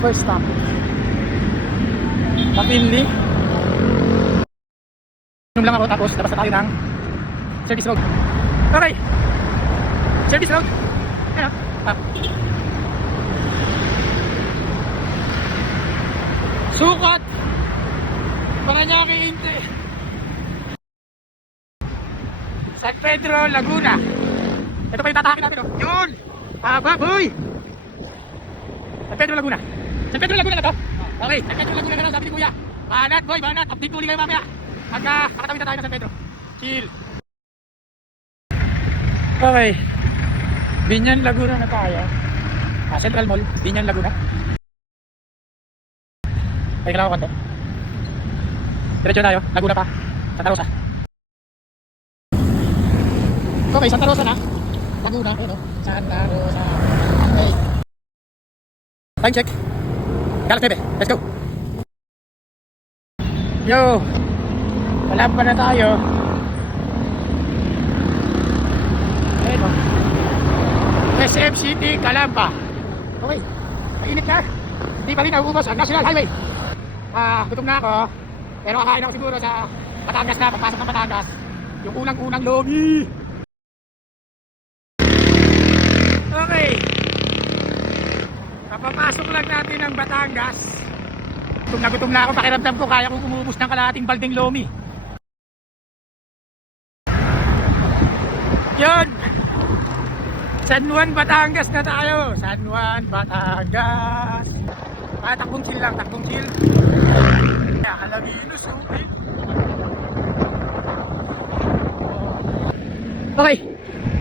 First stop. Mapinli. Inom lang ako tapos labas na tayo ng service road. Okay. Service road. Ano? Sukat. Paranaque Inte. San Pedro, Laguna. Ito pa yung tatahakin natin, oh. Yun! Boy! San Pedro, Laguna. San Pedro, Laguna na to? Okay, San Pedro, Laguna na lang, sabi ni Kuya. Banat, boy, banat. Update ko ulit kayo mamaya. Makatawid na tayo ng San Pedro. Chill. Okay. Binyan, Laguna na tayo. Central Mall, Binyan, Laguna. Ay, kailangan ko kanto. Diretso tayo, Laguna pa. Santa Rosa. Okay, Santa Rosa na. Laguna, ayun o. Santa Rosa. Okay. Time check. Galas 9. Let's go. Yo. Kalamba na tayo. Ayun o. SM City, Kalamba. Okay. Mainit ka. Hindi pa rin nauubos ang National Highway. Gutom na ako. Pero kakain ako siguro sa Batangas na. Pagpasok ng Batangas. Yung unang-unang logi. Okay. Kapapasok lang natin ang Batangas. Gutom na ako. Pakiramdam ko kaya kong umubos ng kalahating balding lomi. Yun. San Juan, Batangas na tayo. San Juan, Batangas. Takbong chill lang, takbong chill. Alaminos, okay. Okay.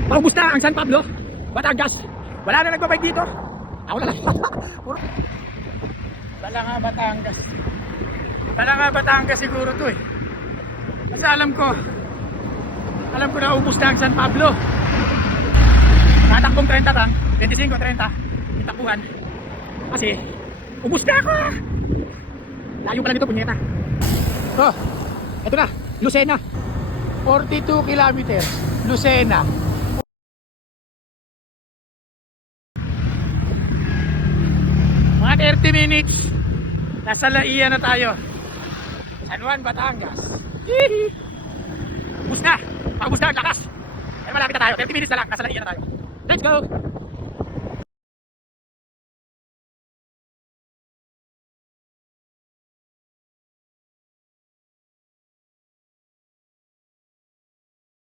Paubos na ang San Pablo, Batangas. Wala na nagbabike dito. Ako na lang. Wala nga Batangas. Wala nga Batangas siguro to eh. Kasi alam ko na ubos na ang San Pablo. Natakbong 30 tang, 25, 30. Itakbuhan. Kasi ubos na ako. Layo pala nito, punyeta. Oh, eto na, Lucena. 42 kilometers, Lucena. Mga 30 minutes, nasa Laia na tayo. San Juan, Batangas. Ubus na, ubus na ang lakas. Eh, malapit na tayo, 30 minutes na lang, nasa Laia na tayo. Let's go!